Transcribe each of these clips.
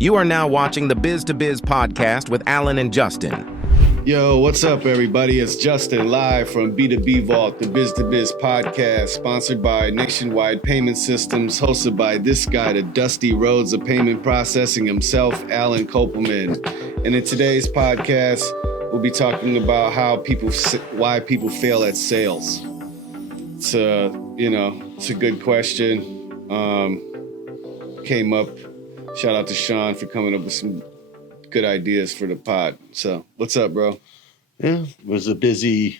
You are now watching the Biz to Biz podcast with Alan and Justin. Yo, what's up, everybody? It's Justin live from B2B Vault, the Biz to Biz podcast, sponsored by Nationwide Payment Systems, hosted by this guy, the dusty roads of payment processing himself, Alan Kopelman. And in today's podcast, we'll be talking about why people fail at sales. It's a good question. Came up. Shout out to Sean for coming up with some good ideas for the pod. So, what's up, bro? Yeah, it was a busy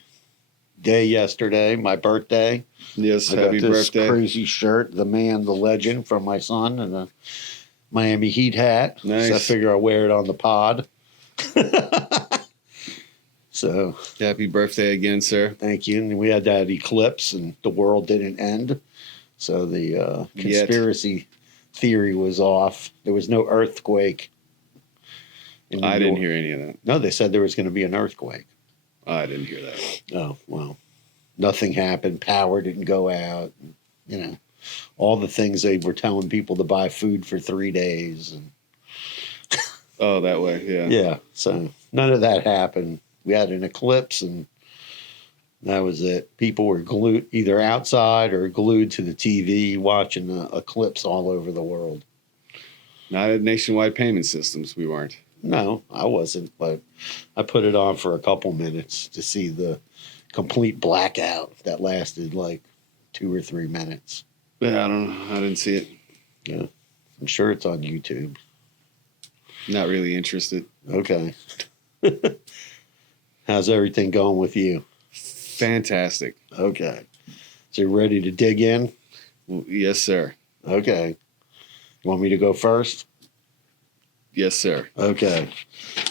day yesterday, my birthday. Yes, I happy got this birthday. crazy shirt, the man, the legend, from my son, and a Miami Heat hat. Nice. So I figure I'll wear it on the pod. So, Happy birthday again, sir. thank you. And we had that eclipse, and the world didn't end. So the conspiracy theory was off. There was no earthquake. in New I didn't York. hear any of that. No, they said there was going to be an earthquake. I didn't hear that. Oh, well, nothing happened. Power didn't go out. All the things they were telling people to buy food for 3 days. And Oh, that way, yeah. yeah, so none of that happened. We had an eclipse, and that was it. People were glued either outside or glued to the TV watching the eclipse all over the world. Not at Nationwide Payment Systems, we weren't. No, I wasn't, but I put it on for a couple minutes to see the complete blackout that lasted like 2 or 3 minutes. Yeah, I don't know. I didn't see it. Yeah, I'm sure it's on YouTube. Not really interested. Okay. How's everything going with you? Fantastic. Okay. So you ready to dig in? Yes, sir. Okay. You want me to go first? Yes, sir. Okay.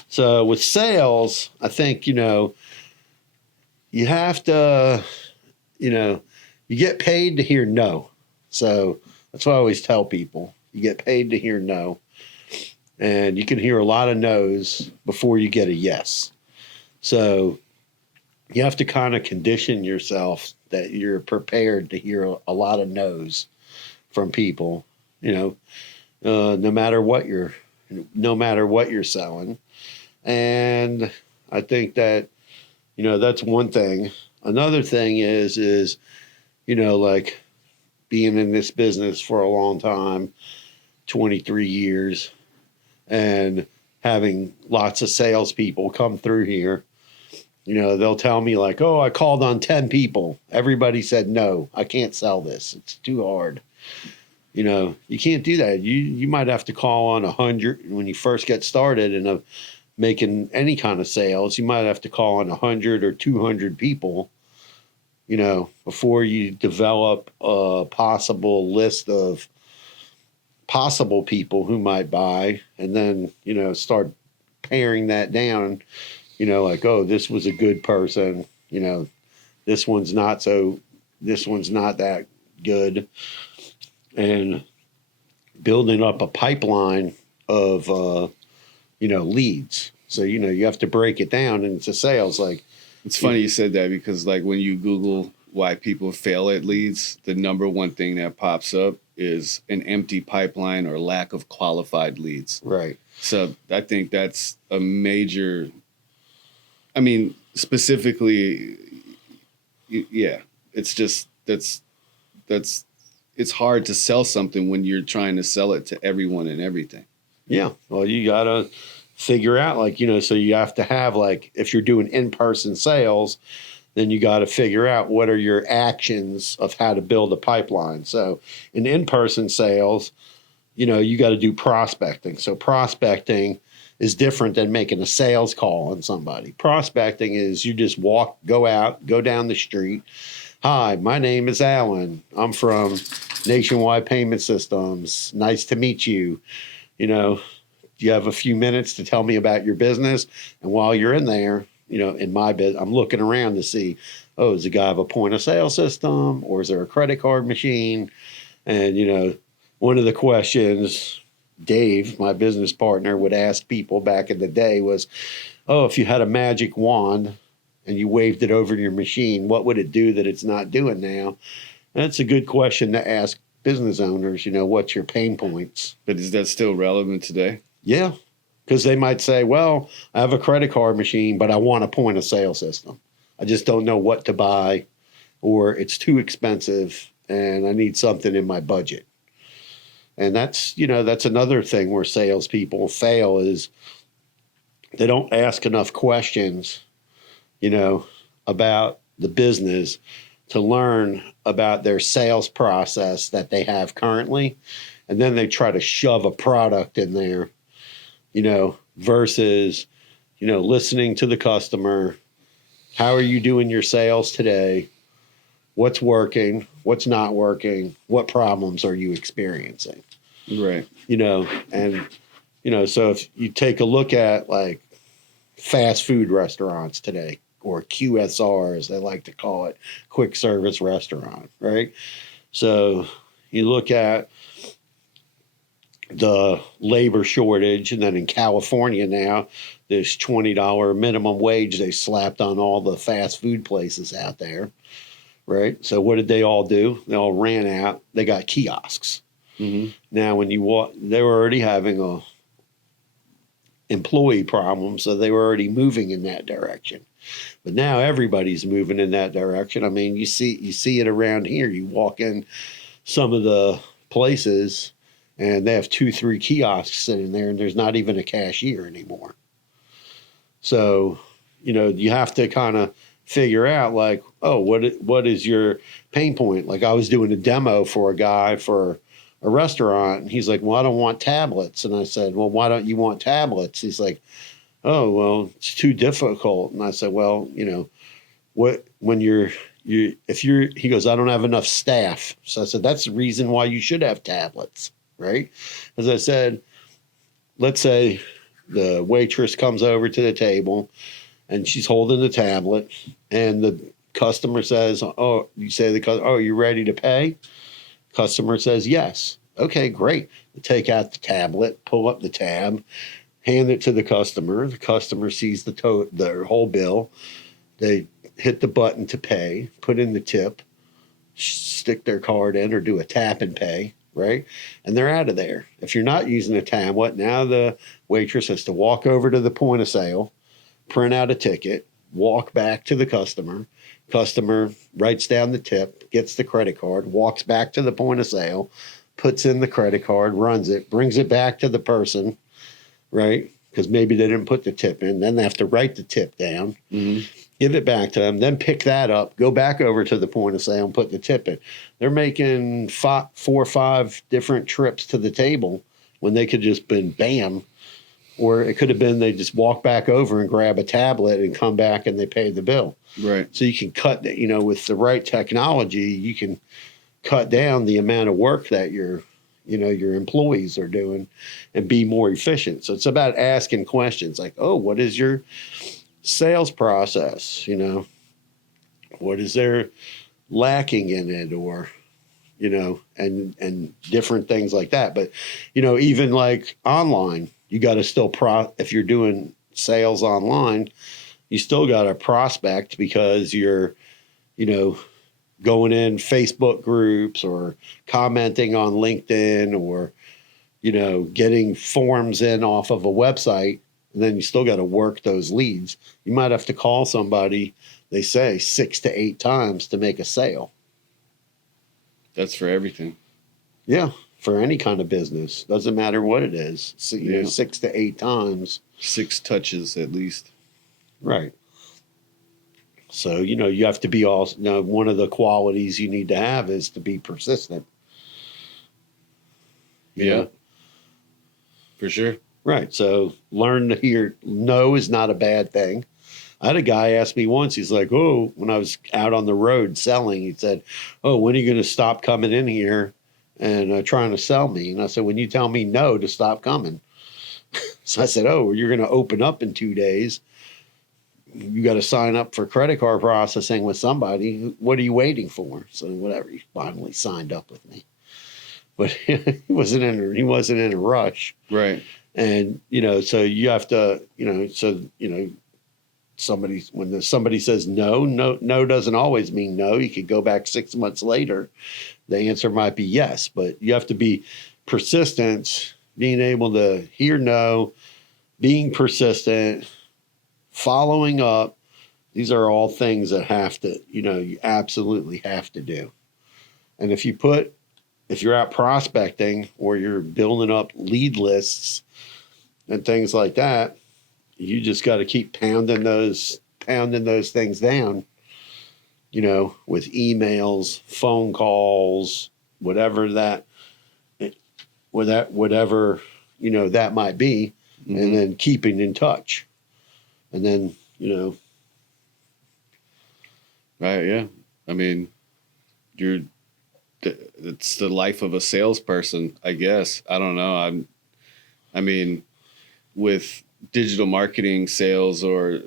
So with sales, I think, you have to, you get paid to hear no. So that's what I always tell people. You get paid to hear no. And you can hear a lot of no's before you get a yes. So you have to kind of condition yourself that you're prepared to hear a lot of no's from people, no matter what you're selling. And I think that, that's one thing. Another thing is, like being in this business for a long time, 23 years, and having lots of salespeople come through here. They'll tell me like, oh, I called on 10 people. Everybody said, no, I can't sell this. It's too hard. You can't do that. You might have to call on 100 when you first get started and making any kind of sales. You might have to call on 100 or 200 people, before you develop a possible list of possible people who might buy, and then, start paring that down, like, oh, this was a good person, this one's not that good, and building up a pipeline of, leads. So, you have to break it down into sales. Like, It's funny you said that because, like, when you Google why people fail at leads, the number one thing that pops up is an empty pipeline or lack of qualified leads. right. So I think that's a major, specifically, yeah, it's just, it's hard to sell something when you're trying to sell it to everyone and everything. Yeah. Well, you got to figure out, like, so you have to have, like, if you're doing in-person sales, then you got to figure out what are your actions of how to build a pipeline. So in-person sales, you got to do prospecting. So prospecting is different than making a sales call on somebody. Prospecting is you just go down the street. Hi, my name is Alan. I'm from Nationwide Payment Systems. Nice to meet you. Do you have a few minutes to tell me about your business? And while you're in there, in my business, I'm looking around to see, oh, does the guy have a point of sale system, or is there a credit card machine? And, one of the questions Dave, my business partner, would ask people back in the day was, oh, if you had a magic wand and you waved it over your machine, what would it do that it's not doing now? That's a good question to ask business owners. What's your pain points? But is that still relevant today? Yeah. Because they might say, well, I have a credit card machine, but I want a point of sale system. I just don't know what to buy, or it's too expensive and I need something in my budget. And that's another thing where salespeople fail is they don't ask enough questions, about the business to learn about their sales process that they have currently. And then they try to shove a product in there, versus, listening to the customer. How are you doing your sales today? What's working? What's not working? What problems are you experiencing? Right. So if you take a look at like fast food restaurants today, or QSR, as they like to call it, quick service restaurant, right? So you look at the labor shortage, and then in California now, this $20 minimum wage they slapped on all the fast food places out there, right? So what did they all do? They all ran out. They got kiosks. Mm-hmm. Now, when you walk, they were already having a employee problem, so they were already moving in that direction. But now everybody's moving in that direction. I mean, you see it around here. You walk in some of the places, and they have 2-3 kiosks sitting there, and there's not even a cashier anymore. So, you have to kind of figure out like, oh, what is your pain point? Like I was doing a demo for a guy for a restaurant, and he's like, well, I don't want tablets. And I said, well, why don't you want tablets? He's like, oh, well, it's too difficult. And I said, well, he goes, I don't have enough staff. So I said, that's the reason why you should have tablets, right? As I said, let's say the waitress comes over to the table and she's holding the tablet, and the customer says, oh, you ready to pay? Customer says yes. Okay, great. They take out the tablet, pull up the tab, hand it to the customer. The customer sees the whole bill. They hit the button to pay, put in the tip, stick their card in, or do a tap and pay, right? And they're out of there. If you're not using a tablet, now the waitress has to walk over to the point of sale, print out a ticket, walk back to the customer. Customer writes down the tip, gets the credit card, walks back to the point of sale, puts in the credit card, runs it, brings it back to the person, right? Because maybe they didn't put the tip in. Then they have to write the tip down, give it back to them, then pick that up, go back over to the point of sale and put the tip in. They're making 4 or 5 different trips to the table when they could just been bam. Or it could have been they just walk back over and grab a tablet and come back and they pay the bill. Right. So you can cut that, with the right technology, you can cut down the amount of work that your employees are doing and be more efficient. So it's about asking questions like, oh, what is your sales process? What is there lacking in it, or, and different things like that. But, even like online, you got to still if you're doing sales online, you still got to prospect, because you're, going in Facebook groups or commenting on LinkedIn, or, getting forms in off of a website. And then you still got to work those leads. You might have to call somebody, they say 6 to 8 times to make a sale. That's for everything. Yeah. For any kind of business, doesn't matter what it is. So, 6 to 8 times. 6 touches at least. Right. So, you have to be one of the qualities you need to have is to be persistent. Yeah. For sure. Right. So learn to hear no is not a bad thing. I had a guy ask me once, he's like, oh, when I was out on the road selling, he said, oh, when are you going to stop coming in here and trying to sell me? And I said, when you tell me no to stop coming. So I said, oh, you're going to open up in 2 days. You got to sign up for credit card processing with somebody. What are you waiting for? So whatever, he finally signed up with me. But he wasn't in a rush. Right. And, so you have to, when somebody says no doesn't always mean no. You could go back 6 months later. The answer might be yes, but you have to be persistent, being able to hear no, being persistent, following up. These are all things that have to, you absolutely have to do. And if you're out prospecting or you're building up lead lists and things like that, you just got to keep pounding those things down, with emails, phone calls, whatever that might be, Mm-hmm. and then keeping in touch. And then, Right. Yeah. I mean, it's the life of a salesperson, I guess. I don't know. I mean, with digital marketing sales or,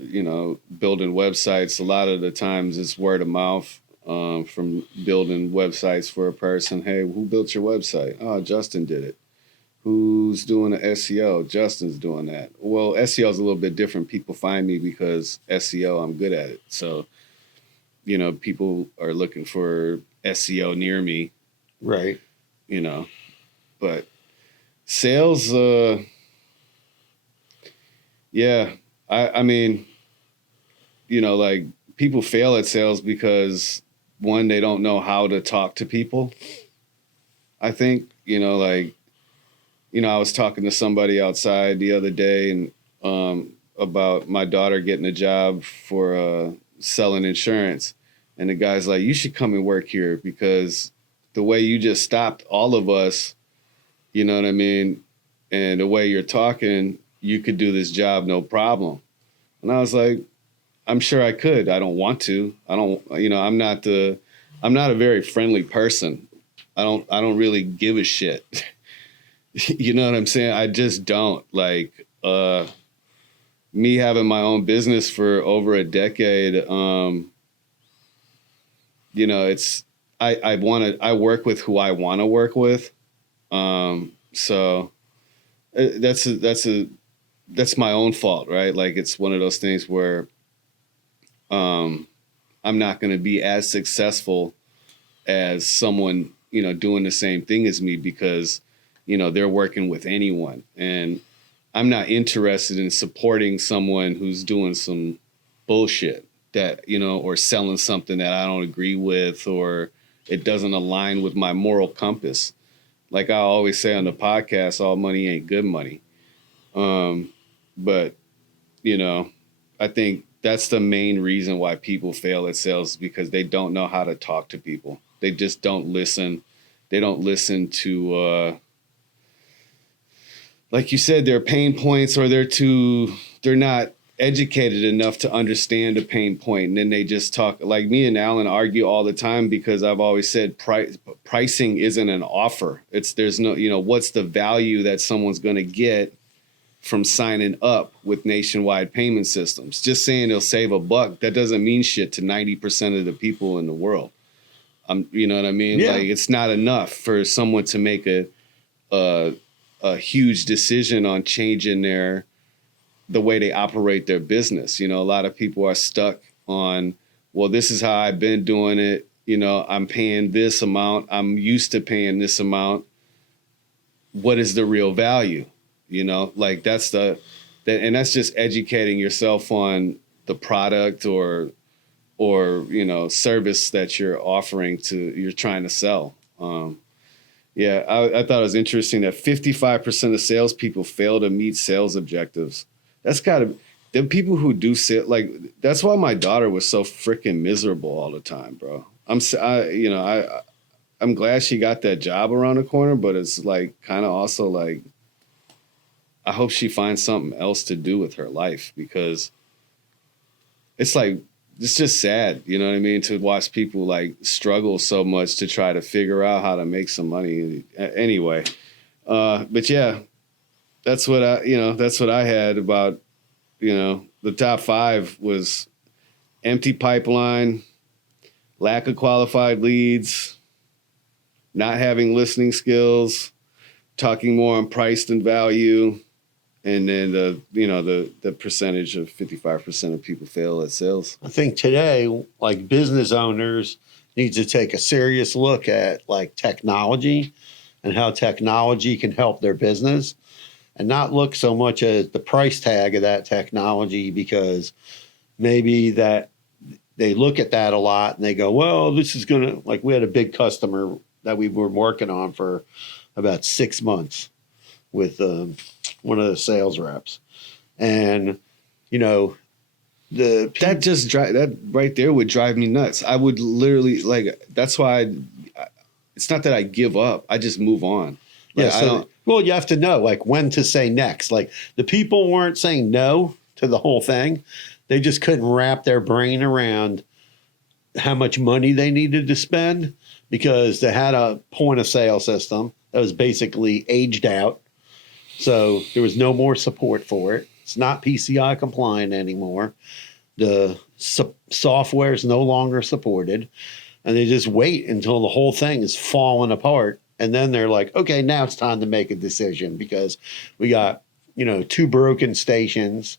building websites, a lot of the times it's word of mouth, from building websites for a person. Hey, who built your website? Oh, Justin did it. Who's doing the SEO? Justin's doing that. Well, SEO is a little bit different. People find me because SEO, I'm good at it. So, people are looking for SEO near me, right. But sales, yeah, I mean, like people fail at sales because one, they don't know how to talk to people. I think, I was talking to somebody outside the other day and about my daughter getting a job for selling insurance. And the guy's like, you should come and work here because the way you just stopped all of us, you know what I mean? And the way you're talking, you could do this job, no problem. And I was like, I'm sure I could. I don't want to. I'm not a very friendly person. I don't really give a shit. You know what I'm saying? I just don't. Like, me having my own business for over a decade, I work with who I want to work with. So that's my own fault, right? Like, it's one of those things where, I'm not going to be as successful as someone, doing the same thing as me because, they're working with anyone. And I'm not interested in supporting someone who's doing some bullshit that, or selling something that I don't agree with, or it doesn't align with my moral compass. Like I always say on the podcast, all money ain't good money. But, I think that's the main reason why people fail at sales, because they don't know how to talk to people. They just don't listen. They don't listen to, like you said, their pain points, or they're not educated enough to understand a pain point. And then they just talk. Like me and Alan argue all the time because I've always said pricing isn't an offer. There's no, what's the value that someone's going to get from signing up with Nationwide Payment Systems? Just saying they'll save $1, that doesn't mean shit to 90% of the people in the world. You know what I mean? Yeah. Like, it's not enough for someone to make a huge decision on changing the way they operate their business. A lot of people are stuck on, well, this is how I've been doing it. I'm paying this amount. I'm used to paying this amount. What is the real value? Like and that's just educating yourself on the product or service that you're trying to sell. Yeah, I thought it was interesting that 55% of salespeople fail to meet sales objectives. That's gotta, the people who do sales, like, that's why my daughter was so freaking miserable all the time, bro. I'm glad she got that job around the corner, but it's like kind of also like, I hope she finds something else to do with her life, because it's like, it's just sad, you know what I mean, to watch people like struggle so much to try to figure out how to make some money. Anyway, but yeah, that's what I had about, the top 5 was empty pipeline, lack of qualified leads, not having listening skills, talking more on price than value. And then the percentage of 55% of people fail at sales. I think today, like, business owners need to take a serious look at like technology and how technology can help their business. and not look so much at the price tag of that technology, because maybe that they look at that a lot and they go, well, this is going to, like, we had a big customer that we were working on for about 6 months with one of the sales reps. And, you know, that right there would drive me nuts. I would literally, like, that's why it's not that I give up. I just move on. Like, yeah. Well, you have to know, like, when to say next. Like, the people weren't saying no to the whole thing. They just couldn't wrap their brain around how much money they needed to spend, because they had a point of sale system that was basically aged out. So there was no more support for it. It's not PCI compliant anymore. The software is no longer supported. And they just wait until the whole thing is falling apart. And then they're like, okay, now it's time to make a decision, because we got, 2 broken stations.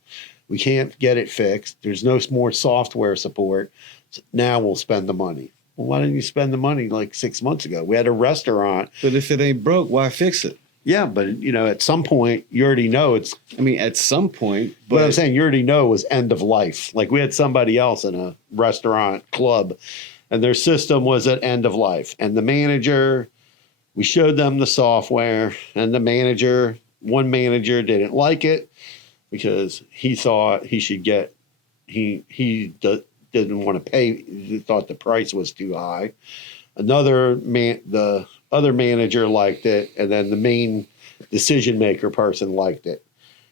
We can't get it fixed. There's no more software support. So now we'll spend the money. Well, why didn't you spend the money like 6 months ago? We had a restaurant. But if it ain't broke, why fix it? Yeah, but, at some point, you already know it's... I mean, at some point... But I'm saying, you already know it was end of life. Like, we had somebody else in a restaurant club, and their system was at end of life. And the manager, we showed them the software, and one manager didn't like it because he thought he should get... He didn't want to pay. He thought the price was too high. The other manager liked it, and then the main decision maker person liked it.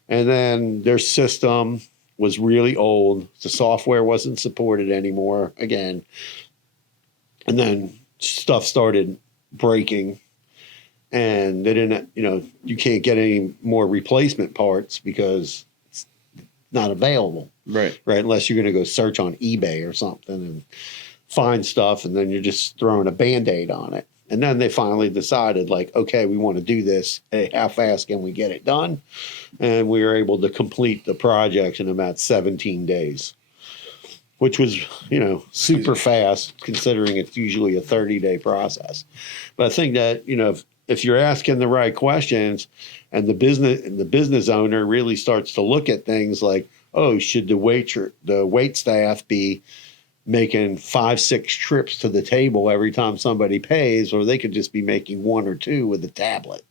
And then their system was really old. The software wasn't supported anymore again. And then stuff started breaking, and they didn't, you can't get any more replacement parts because it's not available. Right. Unless you're going to go search on eBay or something and find stuff, and then you're just throwing a Band-Aid on it. And then they finally decided, like, okay, we want to do this. Hey, how fast can we get it done? And we were able to complete the project in about 17 days, which was, super fast considering it's usually a 30-day process. But I think that, if you're asking the right questions, and the business owner really starts to look at things like, oh, should the wait staff be making 5-6 trips to the table every time somebody pays, or they could just be making 1 or 2 with a tablet?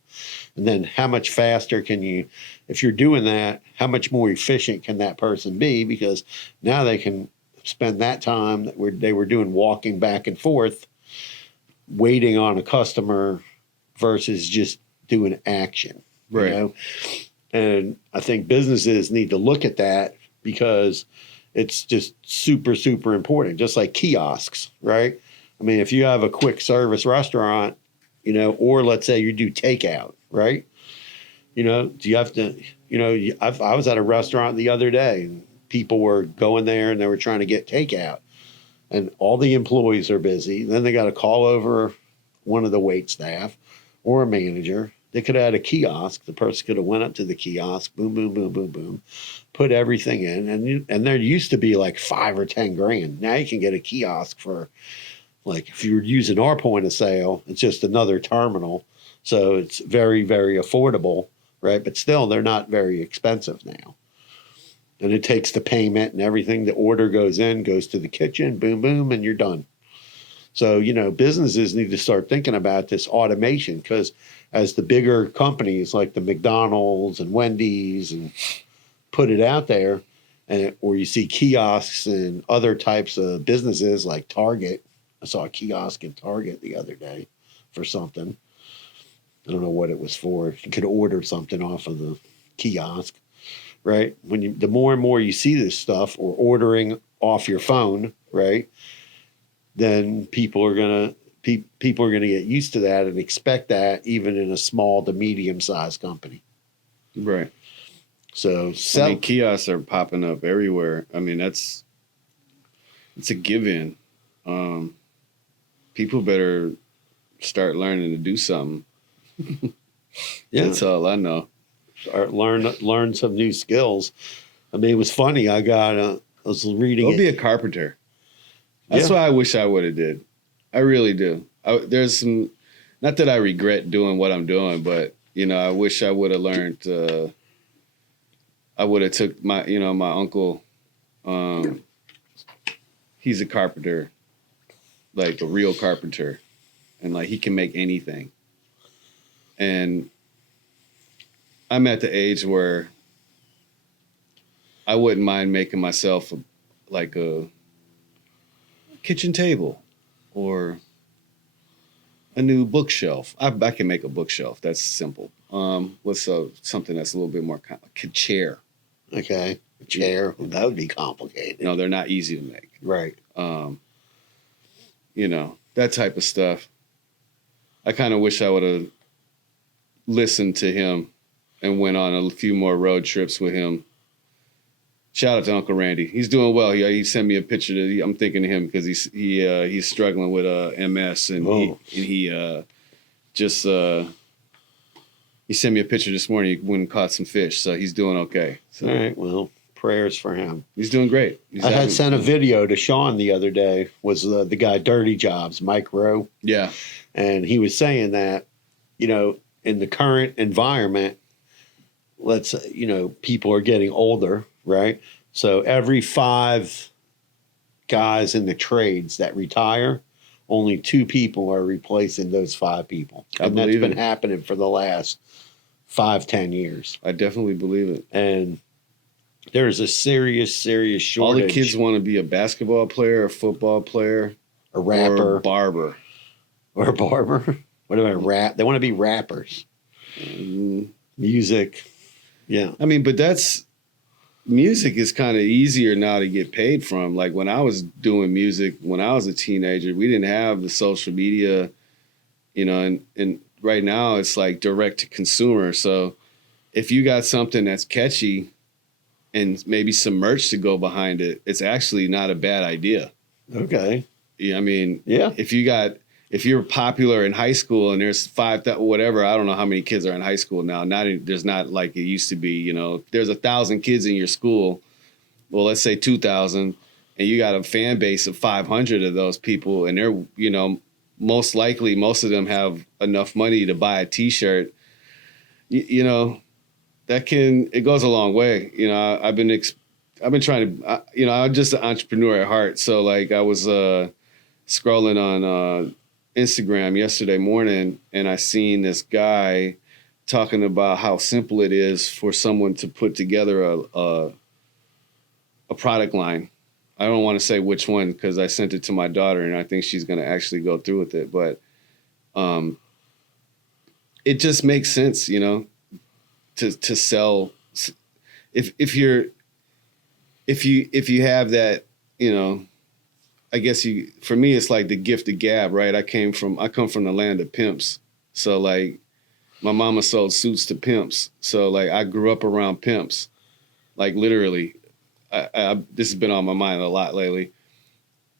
And then how much faster can you, if you're doing that, how much more efficient can that person be? Because now they can spend that time that they were doing walking back and forth, waiting on a customer versus just doing action. Right. And I think businesses need to look at that, because it's just super, super important, just like kiosks, right? I mean, if you have a quick service restaurant, or let's say you do takeout, right? Do you have to, I was at a restaurant the other day, and people were going there and they were trying to get takeout, and all the employees are busy. Then they got to call over one of the wait staff or a manager. They could have had a kiosk. The person could have went up to the kiosk, boom, boom, boom, boom, boom, put everything in. And there used to be like $5 or $10 grand. Now you can get a kiosk for, like, if you're using our point of sale, it's just another terminal. So it's very, very affordable, right? But still, they're not very expensive now. And it takes the payment and everything. The order goes to the kitchen, boom, boom, and you're done. So, businesses need to start thinking about this automation, because as the bigger companies like the McDonald's and Wendy's and put it out there, or you see kiosks and other types of businesses like Target. I saw a kiosk in Target the other day for something. I don't know what it was for. You could order something off of the kiosk, right? The more and more you see this stuff, or ordering off your phone, right? Then people are gonna get used to that and expect that, even in a small to medium-sized company. Right. So kiosks are popping up everywhere. I mean, it's a given. People better start learning to do something. Yeah. That's all I know. Learn some new skills. I mean, it was funny. I was reading. Go be a carpenter. That's what I wish I would have did. I really do. There's some, not that I regret doing what I'm doing, but You know, I wish I would have learned. I would have took my, you know, my uncle. He's a carpenter, like a real carpenter, and like he can make anything. And I'm at the age where I wouldn't mind making myself like a kitchen table or a new bookshelf. I can make a bookshelf. That's simple. What's something that's a little bit more like a chair? Okay, a chair. That would be complicated. No, they're not easy to make. Right. You know, that type of stuff. I kind of wish I would have listened to him and went on a few more road trips with him. Shout out to Uncle Randy. He's doing well. He sent me a picture. I'm thinking of him because he's struggling with MS, and he sent me a picture this morning. He went and caught some fish, so he's doing okay. So, all right. Well, prayers for him. He's doing great. I had sent a video to Sean the other day. Was the guy Dirty Jobs, Mike Rowe? Yeah, and he was saying that, you know, in the current environment, people are getting older, right? So every 5 guys in the trades that retire, only 2 people are replacing those 5 people. And that's been happening for the last 5-10 years. I definitely believe it. And there's a serious shortage. All the kids want to be a basketball player, a football player, a rapper, or a barber. Or a barber. What about rap? They want to be rappers. Music. Yeah. I mean, but music is kind of easier now to get paid from. Like when I was doing music, when I was a teenager, we didn't have the social media, you know, and right now it's like direct to consumer. So if you got something that's catchy and maybe some merch to go behind it, it's actually not a bad idea. Okay. Yeah, I mean, yeah. If you're popular in high school and there's 5,000, whatever, I don't know how many kids are in high school now. There's not like it used to be, you know, there's 1,000 kids in your school. Well, let's say 2,000, and you got a fan base of 500 of those people. And they're, you know, most likely, most of them have enough money to buy a t-shirt. You know, it goes a long way. You know, I've been trying to, you know, I'm just an entrepreneur at heart. So like I was scrolling on Instagram yesterday morning, and I seen this guy talking about how simple it is for someone to put together a product line. I don't want to say which one because I sent it to my daughter, and I think she's going to actually go through with it. But it just makes sense, you know, to sell. If you have that, you know. I guess for me, it's like the gift of gab, right? I come from the land of pimps. So like my mama sold suits to pimps. So like I grew up around pimps, like literally. This has been on my mind a lot lately.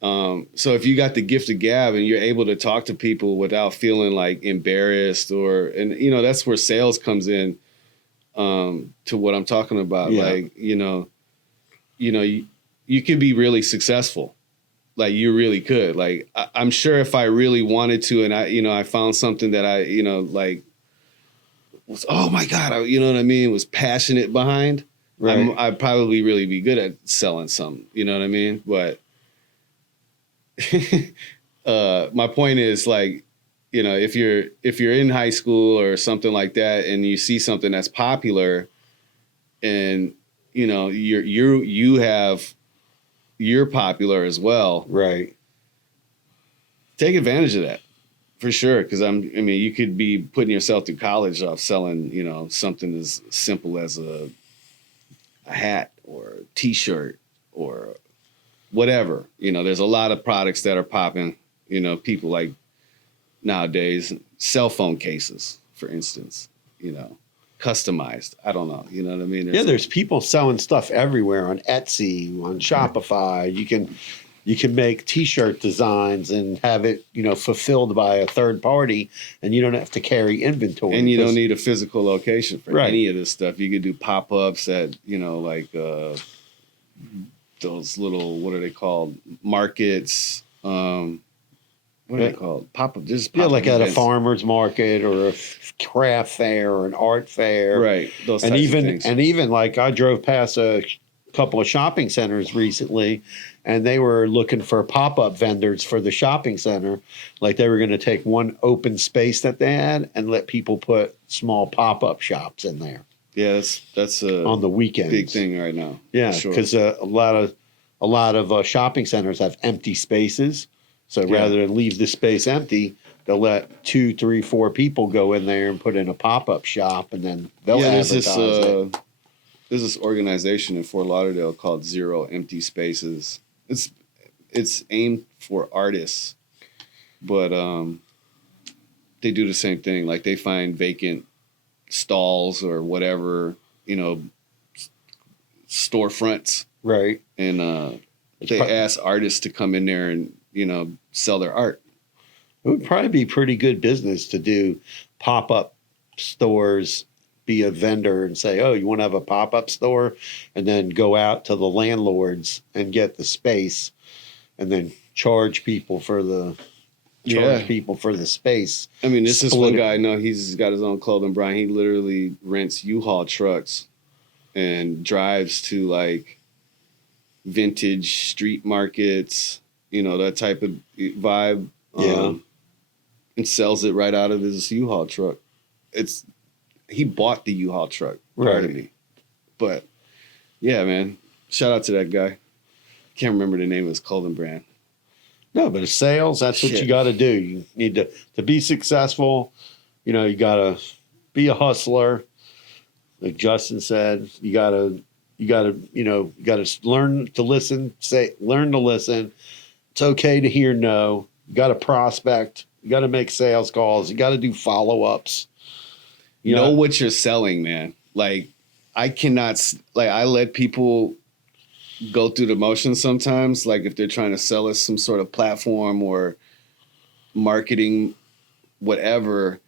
So if you got the gift of gab and you're able to talk to people without feeling like embarrassed and you know, that's where sales comes in to what I'm talking about. Yeah. Like, you know, you can be really successful. Like you really could. Like I'm sure if I really wanted to, and I found something that I, you know, like was, oh my God, you know what I mean, was passionate behind. Right. I'd probably really be good at selling something. You know what I mean? But my point is like, you know, if you're in high school or something like that, and you see something that's popular, and you know you're popular as well, right? Take advantage of that for sure, because you could be putting yourself through college off selling, you know, something as simple as a hat or a t-shirt or whatever. You know, there's a lot of products that are popping. You know, people like nowadays cell phone cases, for instance. You know, customized. I don't know. You know what I mean? There's people selling stuff everywhere on Etsy, on Shopify. You can make T-shirt designs and have it, you know, fulfilled by a third party, and you don't have to carry inventory. And you don't need a physical location for any of this stuff. You could do pop-ups at, you know, like those little, what are they called? Markets. What what are they called? Pop-up. Just Yeah, pop-up like at a events. farmer's market or a craft fair or an art fair. Right. Those And types even of things. and even like I drove past a couple of shopping centers recently, and they were looking for pop-up vendors for the shopping center. Like they were going to take one open space that they had and let people put small pop-up shops in there Yeah, that's a on the weekends. big thing right now. Yeah, for sure. because a lot of shopping centers have empty spaces. So Yeah. rather than leave the space empty, they'll let 2, 3, 4 people go in there and put in a pop-up shop, and then they'll there's advertise it. there's this organization in Fort Lauderdale called Zero Empty Spaces. It's aimed for artists, but they do the same thing. Like they find vacant stalls or whatever, storefronts, Right. and they pro- ask artists to come in there and sell their art. It would probably be pretty good business to do pop-up stores, be a vendor and say, oh, you want to have a pop-up store? And then go out to the landlords and get the space and then charge people for the space. I mean, this is Split one it. guy I know. He's got his own clothing brand. He literally rents U-Haul trucks and drives to like vintage street markets, that type of vibe. Yeah. And sells it right out of his U-Haul truck. He bought the U-Haul truck, pardon Right. me. But yeah, man, shout out to that guy. Can't remember the name of his clothing brand. No, but it's sales, that's what Shit. you got to do. You need to be successful. You got to be a hustler. Like Justin said, you got to learn to listen, learn to listen. It's okay to hear no. You got to prospect. You got to make sales calls. You got to do follow-ups. Know what you're selling, man. Like, I let people go through the motions sometimes. Like, if they're trying to sell us some sort of platform or marketing, whatever.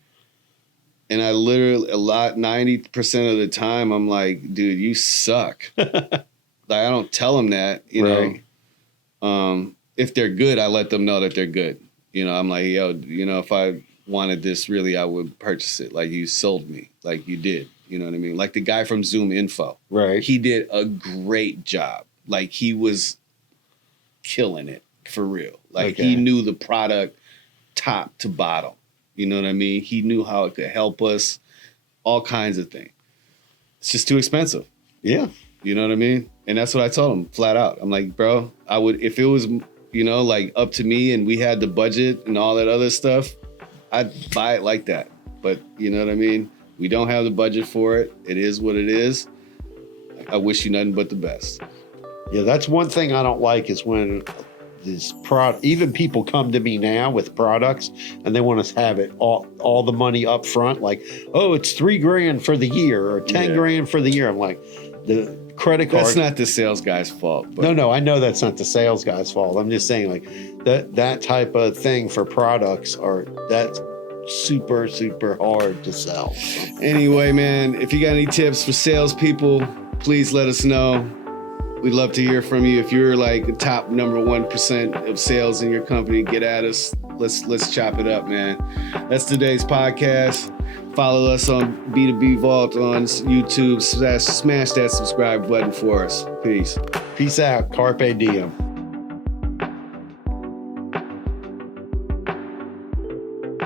And I literally, 90% of the time, I'm like, dude, you suck. Like, I don't tell them that, Right. If they're good, I let them know that they're good. I'm like, yo, if I wanted this, really, I would purchase it. Like, you sold me, like you did. You know what I mean? Like the guy from Zoom Info. Right. He did a great job. Like, he was killing it for real. Like, Okay. he knew the product top to bottom. You know what I mean? He knew how it could help us, all kinds of things. It's just too expensive. Yeah. You know what I mean? And that's what I told him flat out. I'm like, bro, I would, if it was, like up to me and we had the budget and all that other stuff, I'd buy it like that. But you know what I mean? We don't have the budget for it. It is what it is. I wish you nothing but the best. Yeah, that's one thing I don't like is when even people come to me now with products and they want us to have it all the money up front. Like, oh, it's $3,000 for the year or $10,000 for the year. I'm like, the credit card. That's not the sales guy's fault. But No, I know that's not the sales guy's fault. I'm just saying like that type of thing for products that's super, super hard to sell. Anyway, man, if you got any tips for salespeople, please let us know. We'd love to hear from you. If you're like the top number 1% of sales in your company, get at us. Let's chop it up, man. That's today's podcast. Follow us on B2B Vault on YouTube. Smash that subscribe button for us. Peace. Peace out. Carpe diem.